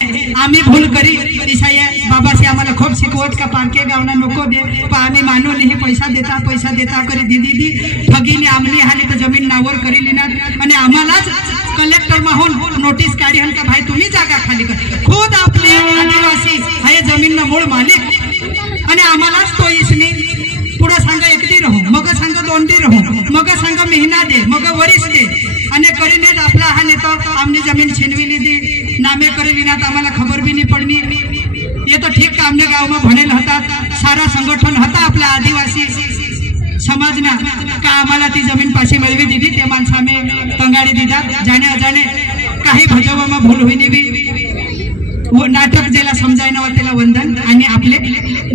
आम्ही भूल करी दिसाय बाबाशी आम्हाला खूप शिकवत का पारके गावना नको दे पण आम्ही मानू नाही पैसा देता करी दीदी ठगीने आमली हाली तर जमीन नावर करी लिनात आणि आम्हालाच कलेक्टर माहून नोटीस काढी हन का भाई तुम्ही जागा खाली कर खुद आपले आदिवासी हे जमीन मूळ मालिक आणि आम्हालाच तो इसने पुढे सांग एकदी राहू मग सांग दोनदी राहू मग सांग महिना दे मग वरिस दे आणि करीने आपला हा नेता आमने जमीन छिनविली दी नामे करेली ना आम्हाला खबर भी नहीं पड़नी। ये तो ठीक का हमने गाँव में भनेल हता सारा संगठन हता आपला आदिवासी समाज ना का आम्हाला ती जमीन पाशी मिळवी दिली ते माणसा में तंगाडी दिदा जाने अजाने काही भजवा में भूल हुई भी वो नाटक जेला समजायना वाटेला वंदन आणि आपले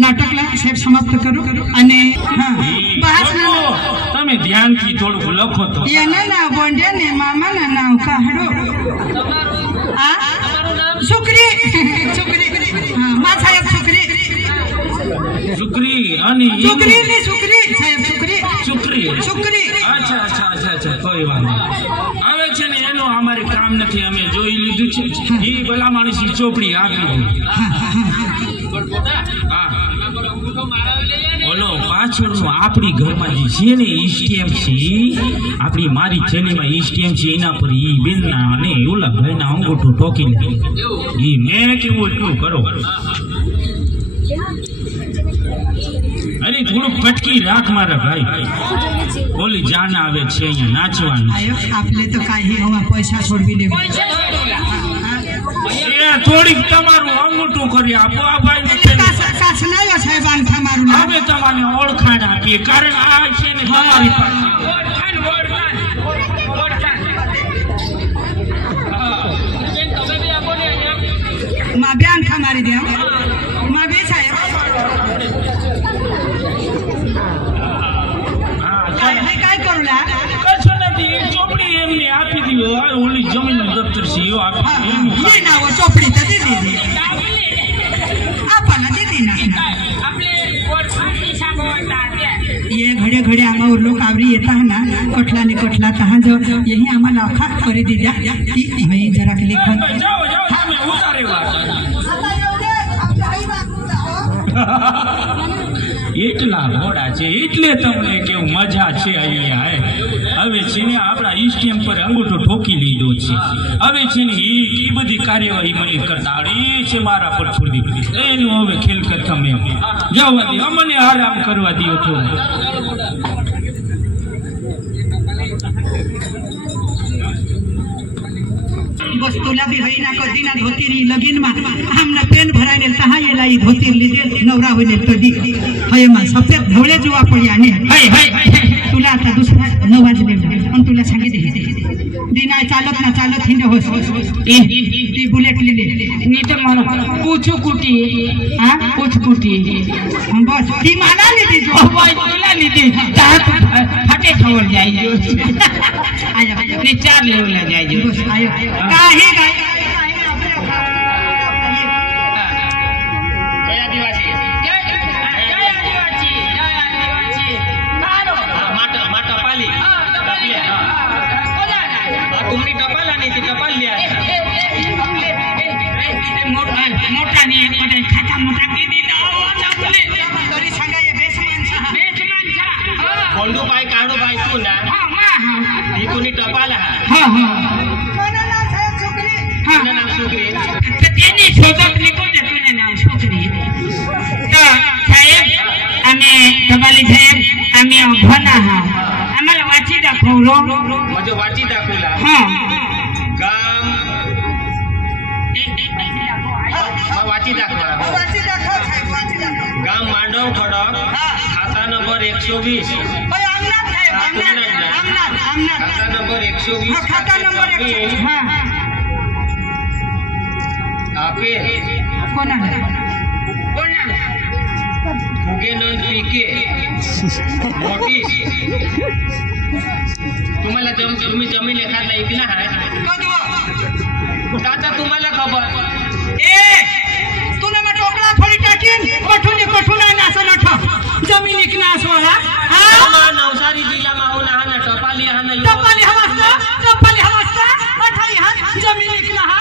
नाटकला साहेब समाप्त करू आणि हां बहास ना તમે ધ્યાન થી થોડું લખો તો એને ના બોંડે ને મામા ના નામ કાઢો આ સુકરી હા માં સાહેબ સુકરી અને સુકરી ને સુકરી સાહેબ સુકરી अच्छा कोई बात नहीं હવે છે ને એનો અમારે કામ નથી અમે જોઈ લીધું છે ઈ ભલા માણસની ચોપડી આપી હા ઓલો પાછળનું આપણી ઘરમાં જે છે ને ઈસ્ટીએમ છે આપણી મારી થેલીમાં ઈસ્ટીએમ છે એના પર ઈ બેનના અને ઓલા ભાઈના અંગૂઠું ઠોકી લે ઈ મેં કેવું એટલું કરો अरे थोड़ा पटकी राख मारा भाई बोली जान आवे छे यहाँ नाचवानी आयो आपले तो काही होवा पैसा छोड़ भी लेबो ए थोड़ी तमारू अंगूठो करी आपो आ भाई काछ नहीं है बांध तमारू हमें तमाने ओळखाण आपी कारण आ छे ने तमारी पर मा ब्यान खमारी दे मा बे छाय काय करूला कशो नथी चोपड़ी एमने आपी दियो ओली जमीन दफ्तर से यो आपी ये ना वो चोपड़ी तो दे दे आपना दे देना आपले और फाटी साबोता ये घड़े घड़े आमा और लोग आवरी येता है ना कटला ने कटला तहां जो यही आम्हाला अखा करे दे जा ती भाई जरा के लिखन जाओ हमें उतारे बात એટલા ઘોડા છે એટલે તમને કેવું મજા છે અહીંયા હવે છે ને આપણા ઈસ્ટીએમ પર અંગૂઠો ઠોકી લીધો છે હવે છે ને એ બધી કાર્યવાહી મને કરતા એ છે મારા પર છોડી દીધી એનું હવે ખેલ ખતમ એમ જવા દે અમને આરામ કરવા દો તો बस तुला भी होई ना कदी ना धोतीरी लगीन मा हमना पेन भराने तहा येला ई धोतीर लिदे नवरा होने कदी हय मा सफेद धवळे जुवा पड्याने हाय तुला आता दुसरा नवाज लेव पण तुला सांगे दे दिना चालत हिंड होस ती बुलेट लिले नी तर मला पूछू कुटी हां पूछ कुटी बस ती माना लिदी जो भाई तुला लिदी तात फटे खवर जाई जो आया ने चार लेवला जाई जो आयो काहे गाय मोटा नहीं है खाता मोटा की दी ना बोले तरी सांगा ये बेस माणसा बोंडू बाई काढू बाई तू ना हां ही कोणी टपाला हां कोणा नाव साहेब छोकरी हां नाव छोकरी तर त्यांनी शोधत निघून देतो ना नाव छोकरी तर साहेब आम्ही टपाली साहेब आम्ही भना हा आम्हाला वाची दाखवलो म्हणजे वाची दाखवला हां गाम वाची दाखवा गाम मांडव खडक खाता नंबर 120 खाता नंबर 120 खाता नंबर 120 हां आपे कोणाला फुगेनंद पीके नोटीस तुम्हाला तुम्ही जमीन एखादा ऐकला आहे दादा तुम्हाला खबर ए तूने मग टोकला फोडी टाकीन कोठून आहे असं नठ जमीन इकना सोळा हां नवसारी जिल्हा माहून हा ना टपाली हवासता अठाई हा जमीन इकना हा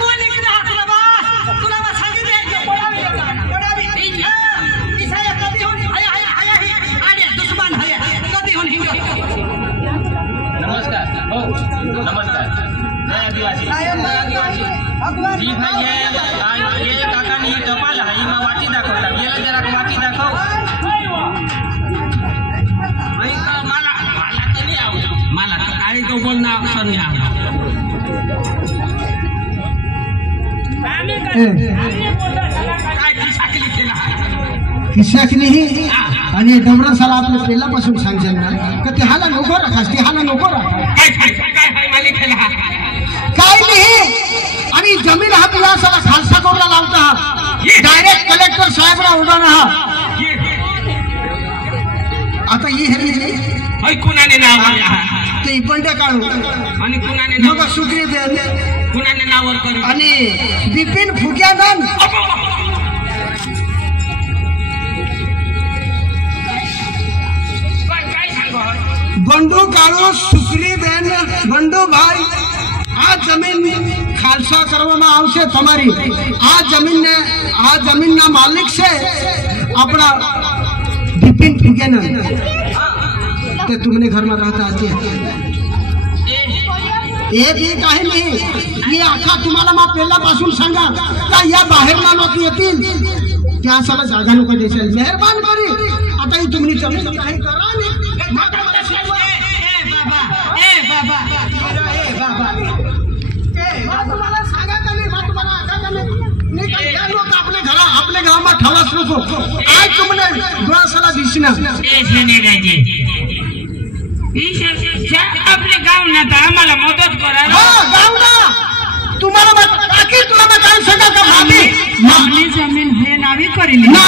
कोण इकना जी भाई ये काकानी कपाल आहे मग वाटी दाखवता गेला जरा वाटी दाखव भाई मला ते नाही आवडत मला तर काही तो बोलणं अक्षर नाही आवडत काय किसाकली केला किशाकली ही आणि डबरा साला आपल्या पहिल्यापासून सांगशील ना का ते हाला नको राखास ते हाला नको राखा काय मालिक केला काय नाही आणि जमीन हा तुला साला खालसा कोरला लावता डायरेक्ट कलेक्टर साहेबला उडाना आता ही हेरी भाई कुणाने नाव ते बंडे काढू आणि कुणाने मग सुग्रीव कुणाने नावर करू आणि बिपिन फुग्यानंद बंडू काळू सुग्रीवेन बंडू भाई आ जमीन खालसा કરવામાં આવશે તમારી આ જમીનના માલિક છે આપણા બિપિન ફુગેનંદ તે तुमने घर में रहता आते ये भी काही नाही मी आता तुम्हाला मग पहिल्यापासून सांगा का या बाहेरला लोक येतील त्या साला जागा नको देशाल मेहरबान करी आता ही तुम्ही जमीन काही करा तुम्हाला सांगा का नाही तुम्हाला आता का नाही या लोक आपल्या गावात ठेवाच नको आज तुमने डोळ्याला दिसणार आपले गाव ना तर आम्हाला मदत करा गाव ना तुम्हाला बाकी तुला काय सांगा का आपली जमीन हे नावी करली ना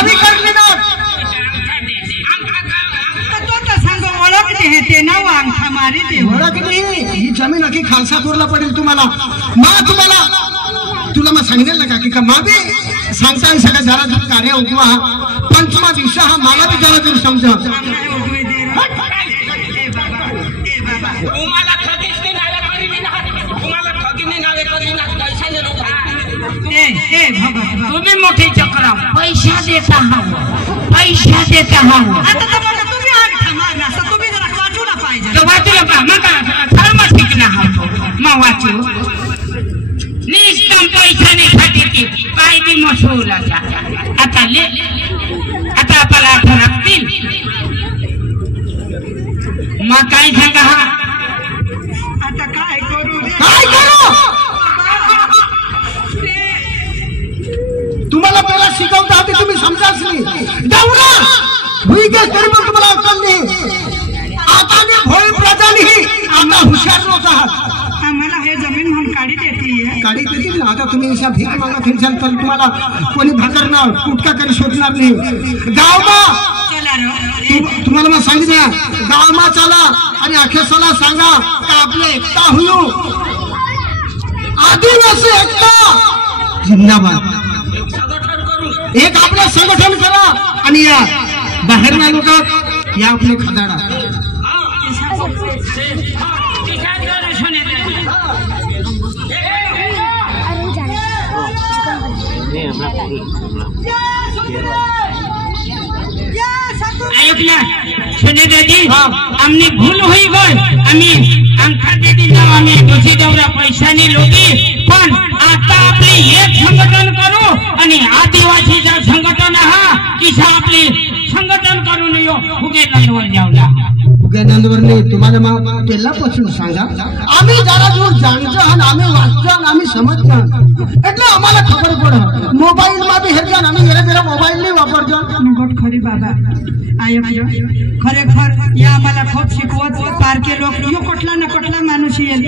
तो तर सांग ओळखते हे ते नाव अंगठा मारी ते ओळख नाही ही जमीन अखी खालसा कोरला पडेल तुम्हाला तुला मग सांगेल ना की का मा बी सांगता सगळं जरा दूर कार्य उगवा पंचमा दिवसा हा मला बी जरा दूर समजा तुम्हाला ठगीने नावे करी ना पैसा देतो तुम्ही मोठी चक्र पैसा देता हवं आता तर तुम्ही अंगठा मारला तर तुम्ही जरा वाचूला पाहिजे वाचूला पा मग धर्म ठीक ना हवं मग वाचू निष्ठम पैशाने खाते पाय बी मशहूर आता आपल्याला ठरवतील मग काय सांगा आता काय करू तुम्हाला पहिला शिकवता होते तुम्ही समजाच नाही डावरा हुई के तरी पण तुम्हाला अक्कल नाही आता ने भोळ प्रजानी आम्हाला हुशार लोक आहात आम्हाला हे जमीन म्हणून काढी देतील ना आता तुम्ही अशा भीक मागत हिंसाल तर तुम्हाला कोणी भाकरणार कुटका करी शोधणार नाही गावमा तुम्हाला मग सांगितलं गावमा चला आणि अखेसाला सांगा का आपले एकता होऊ आदिवासी एकता जिंदाबाद एक आपलं संघटन करा आणि या बाहेरच्या लोक या आपले खदाडा सुने दादी आमने भूल हुई गई आम्ही अंगठा दे दिला आम्ही दोषी देवरा पैशाने लोगी पण आता आपले एक संघटन करू आणि आदिवासीचा संघटन हा किसा आपले संघटन करून येऊ फुगेनंदवर जाऊला फुगेनंदवर नाही तुम्हाला मग पहिल्यापासून सांगा आम्ही जरा दूर जाणतो आणि आम्ही वाचतो आणि आम्ही समजतो એટલે आम्हाला खबर पडे मोबाईल માં બી હેરજાન आम्ही जरा मोबाईल नाही वापरतो गोट खरी बाबा खरेखर या आम्हाला खूप शिकवत पारके लोक यो कोटला ना कोटला माणूस येईल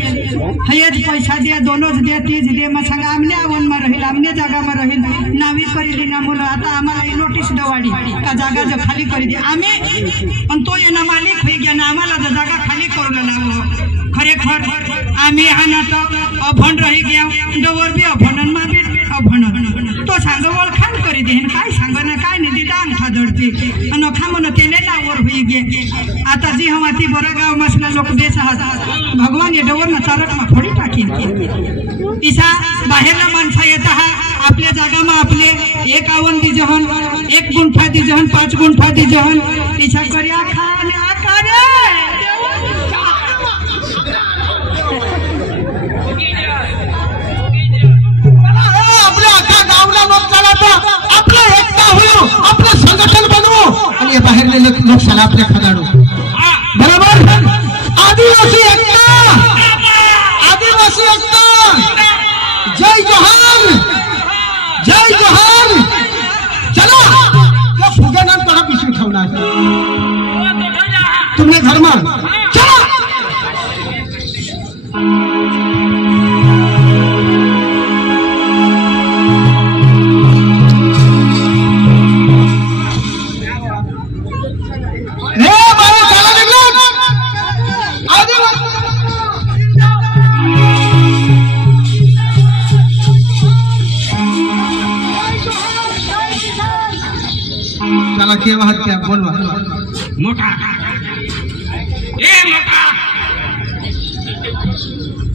हयच पैसा दे दोनच दे तीच दे मग सांगा आमने आवन में राहील आमने जागा में राहील नावी करेली ना मुलं आता आम्हाला नोटीस दवाडी का जागा जो खाली करी दे आम्ही पण तो येना मालिक होई गया ना आम्हाला जागा खाली करून लावो खरेखर आम्ही हा ना तो अभण रही गया डोवर बी अभणन मा बी अभणन तो सांग ओळखाण करी दे काय सांग ना काय नाही दिदा अंगठा दडते अनोखा मन तेने नावर होई गे आता जी हम आती बरा गाव मसला लोक देश आहात भगवान ये डोवर ना चारक मा फोडी टाकीन इसा बाहेरला माणसा येत हा आपल्या जागा मा आपले 51 दी जहन 1 गुंठा दी जहन 5 गुंठा दी जहन इसा करिया खा आणि आकारे बाहेरले लोक साला आपल्या खदाडू बरोबर आदिवासी एकता जय जवान चला या फुगेना थोड़ा पीछे ठेवना तुमने घर में चला केव्हा हत्या बोलवा मोठा ए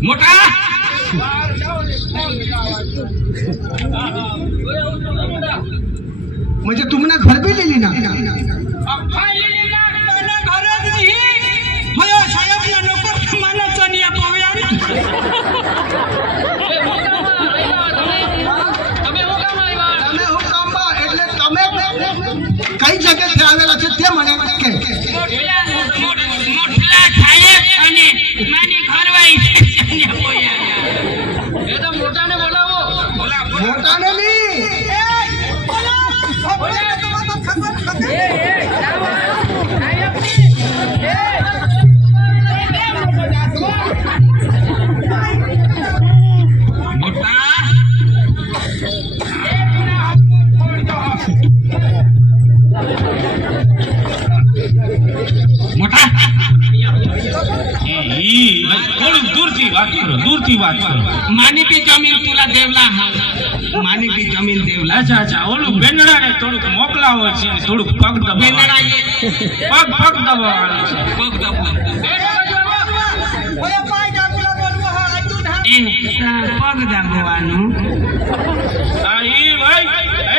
मोठा म्हणजे तुम्हाला घर बी लिहिली ना कई जगह थे आवेला छे ते मने के मोठला साहेब आणि मानी घरवाई ने बोया ए तो मोठाने बोलावो मोठाने नहीं दूरती बात करो मानी की जमीन तुला देवला मानी की जमीन देवला अच्छा ओलू बेनड़ा ने थोड़ुक मोकलावो छे थोड़ुक पग दबाव बेनड़ा ये पग दबावવાનો છે पग दबाव ઓય પાય ડાકુલા બોલવો હા આજુ ઢા એ પગ દબાવવાનું આ ઈ ભાઈ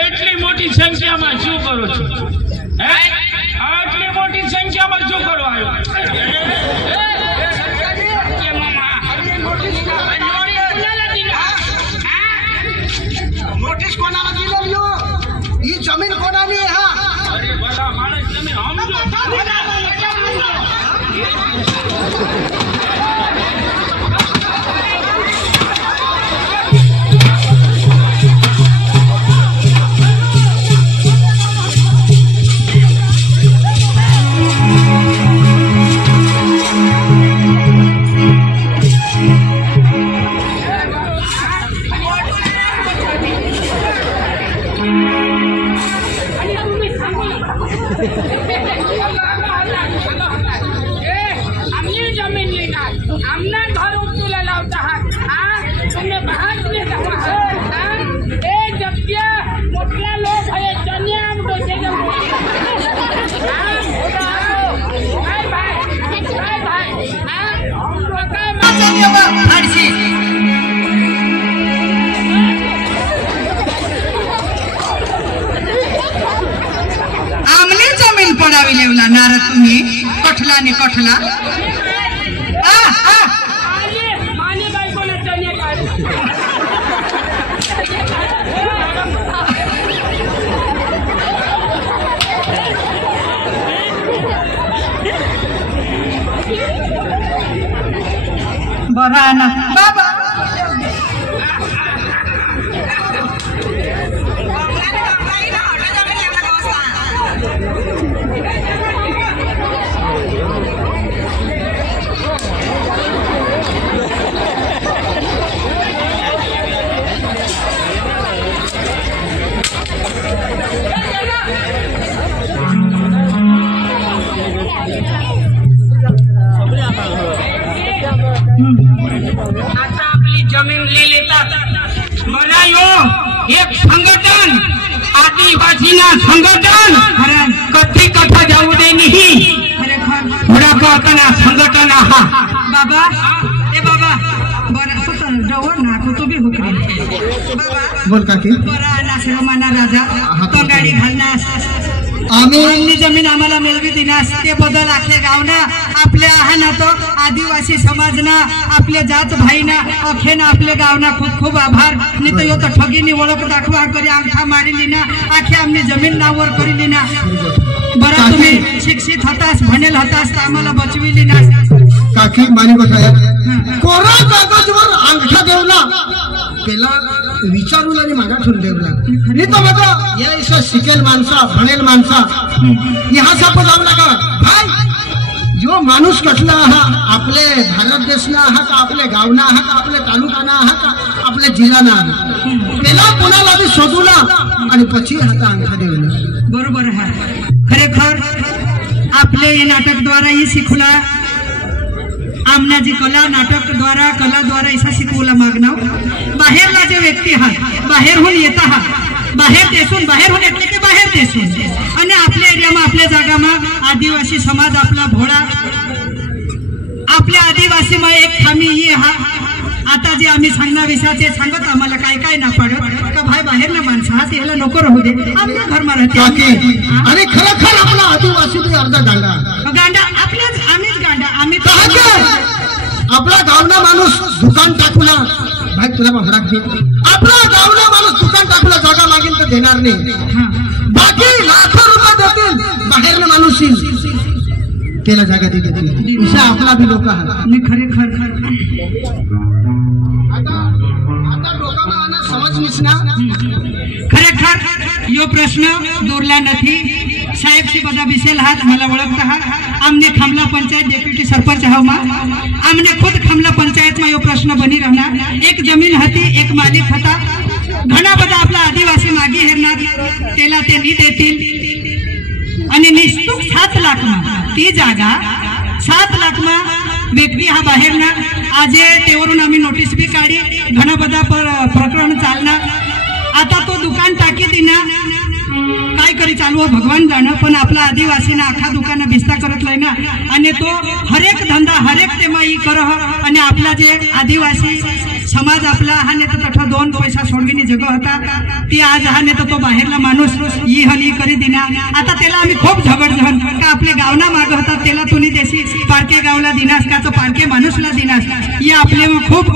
એટલી મોટી સંખ્યામાં શું કરો છો હે આટલી મોટી સંખ્યામાં શું કરવા આવ્યો नोटिस कोणाला दिलं ही जमीन कोणाली आहे हा अरे बड़ा माणस તમે સમજો आमने जमीन पडावी लेवला नारद तुम्ही कठला ने कठला बरा ना बाबा आता आपली जमीन ले लेता बनायो एक संगठन आदिवासीना संगठन कथी कथा जाऊ दे नहीं थोड़ा कहतना संगठन आहा बाबा ए बाबा बरा सुतन जवळ ना कुतुबी हुकरी बाबा बोल काकी बरा ना श्रीमाना राजा तो गाडी घालनास आम्ही जमीन आम्हाला मिळवी दिनास ते बदल आखे गावना आपल्या आहाना तो आदिवासी समाजना आपल्या जात भाईना अखेना आपल्या गावना खूप खूप आभार नाही तर यो तो ठगीनी ओळख दाखवा करी अंगठा मारिली ना आखे आमनी जमीन नावर करिली ना बरं तुम्ही शिक्षित होतास भनेल होतास तर आम्हाला बचविली ना काकी माने बताया कोरा कागजवर अंगठा देवला पेला विचारून आणि मागाठून देवला नाही तर माझा या इशा शिकेल माणसा भनेल माणसा ह्या साप जाऊ लागा भाई जो माणूस कसला हा आपले भारत देशना हा का आपले गावना हा का आपले तालुकाना हा का आपले जिल्हाना पेला कोणाला बी शोधूला आणि पछि हाता अंगठा देवला बरोबर है खरेखर आपले ये नाटक द्वारा ही शिकवला आमना जी कला नाटक द्वारा कला द्वारा ऐसा शिकवला मागना बाहेरला जे व्यक्ती हा बाहेरहून येता हा बाहेर देशून बाहेरहून येतले की बाहेर देशून आणि आपल्या एरियामा आपल्या जागामा आदिवासी समाज आपला भोळा आपल्या आदिवासी मा एक खामी ही हा आता जे आम्ही सांगणार विषयाचे सांगत आम्हाला काय काय ना पाडत का भाई बाहेर ना माणसं हा त्याला नको राहू दे आपल्या घरमा राहते आणि खरखर आपला आदिवासी बी अर्धा गांडा गांडा आपल्याच आम्हीच गांडा आम्ही आपला गावना माणूस दुकान टाकूला भाई तुला फरक दे आपला गावना माणूस दुकान टाकूला जागा मागेल तर देणार नाही बाकी लाखो रुपये देतील बाहेर माणूस त्याला जागा देतील असा आपला बी लोक आहे खरेखर समजलीस ना खरेखर यो प्रश्न दूरला नहीं साहेब सी बदा बिसेल हाथ मला ओळखता हा आमने खामला पंचायत डेप्युटी सरपंच हाव मा आमने खुद खामला पंचायत में यो प्रश्न बनी रहना एक जमीन हती एक मालिक हता घना बदा आपला आदिवासी मागी हेरणार तेला ते नी देतील आणि निस्तुक 7 लाख मा ती जागा 7 लाख मा व्यक्ती हा बाहेर ना आज तेवरून आम्ही नोटीस बी काढी घना बदा प्रकरण चालणार आता तो दुकान टाकी दिना काय करी चालू भगवान जाण पण आपला आदिवासी ना आखा दुकान भिस्ता करत लय ना आणि तो हरेक धंदा हरेक तेमाई करह आणि आपला जे आदिवासी समाज आपला हा नेता तठा 2 पैसा सोडविनी जगह होता ती आज हा नेता तो बाहेरला माणूस ही हली करी दिना आता त्याला आम्ही खूप झगडझगड का आपले गावना माग होता त्याला तुम्ही देशी पारके गावला दिनास का तो पारके माणूसला दिनास ही आपले खूप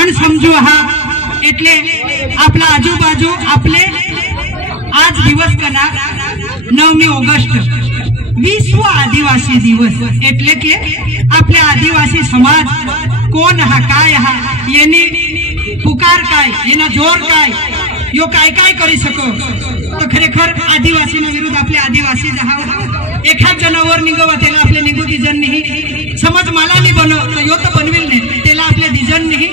अणसमजू हा એટલે આપલા આજુબાજુ આપણે આજ દિવસ કના 9મી ઓગસ્ટ વિશ્વ આદિવાસી દિવસ એટલે કે આપણે આદિવાસી સમાજ કોણ હા काय हा એની પુકાર काय એના જોર काय यो काय काय કરી શકો તો ખરેખર આદિવાસીના વિરુદ્ધ આપણે આદિવાસી જહાવ एखाद जनावर निगवा त्याला आपले निगू दिजन नाही समज मला नाही बनव तो यो तो बनविल नाही त्याला आपले दिजन नाही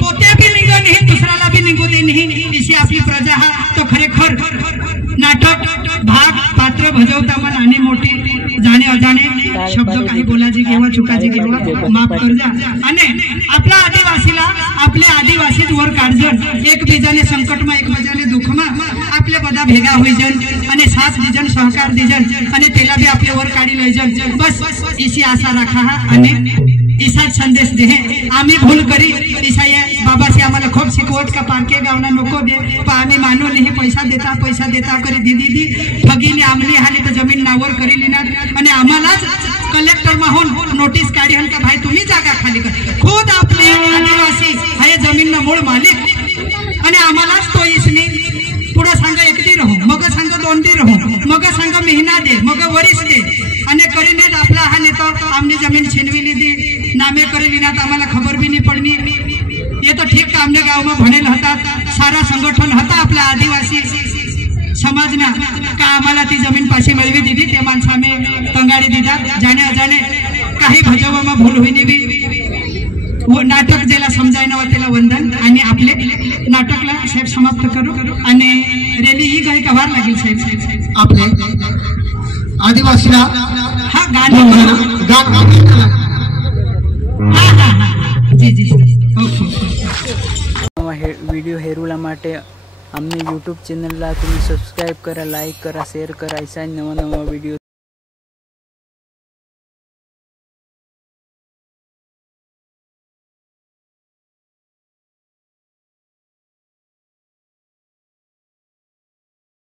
पोते भी निगो नहीं दूसराला भी निगो दे नहीं इसी आपली प्रजा हा तो खरेखर नाटक भाग पात्र भजवता मन आणि मोठी जाणे अजाणे शब्द काही बोलाजी किंवा चुकाजी किंवा माफ कर जा आणि आपला आदिवासीला आपले आदिवासीच वर काढजन एक बीजाने संकटमा एक बीजाने दुःखमा आपले बदा भेगा होईजन आणि साथ दिजन सहकार दिजन आणि त्याला भी आपले वर काढी लयजन बस इसी आशा राखा हा आणि इसाच संदेश दे आम्ही भूल करी ईसाई बाबाशी आम्हाला खूप शिकवत का पारके गावना नको दे पण आम्ही मानू नाही पैसा देता करी दीदी ठगीने आमली हाली तर जमीन नावर करी लिनात आणि आम्हालाच कलेक्टर माहून नोटीस काढी हन का भाई तुम्ही जागा खाली कर खुद आपले आदिवासी हे जमीन ना मूळ मालिक आणि आम्हालाच तो इसने पुढे सांग एकदी राहू मग सांग 2 दी राहू मग सांग महिना दे मग वरिस दे आणि करीने आपला हा नेता आमने जमीन छिनविली दी नामे करेली ना आम्हाला खबर भी नहीं पड़नी ये तो ठीक आमने गाँव में भनेल हता सारा संगठन हता आपला आदिवासी समाज ना का आम्हाला ती जमीन पाशी मिळवी दिली त्या माणसा में तंगाडी दिदा जाणे अजाणे काही भजवमा भूल होईनी बी वो नाटक जेला समजायना त्याला वंदन आणि आपले नाटकला साहेब समाप्त करू आणि रेली ही काही कव्हार लागेल साहेब आपले आदिवासीला हा गाणं व्हिडिओ हेरूला માટે અમને યુટ્યુબ ચેનલला तुम्ही सबस्क्राइब करा, लाईक करा, शेअर करा. असा नवा विडियो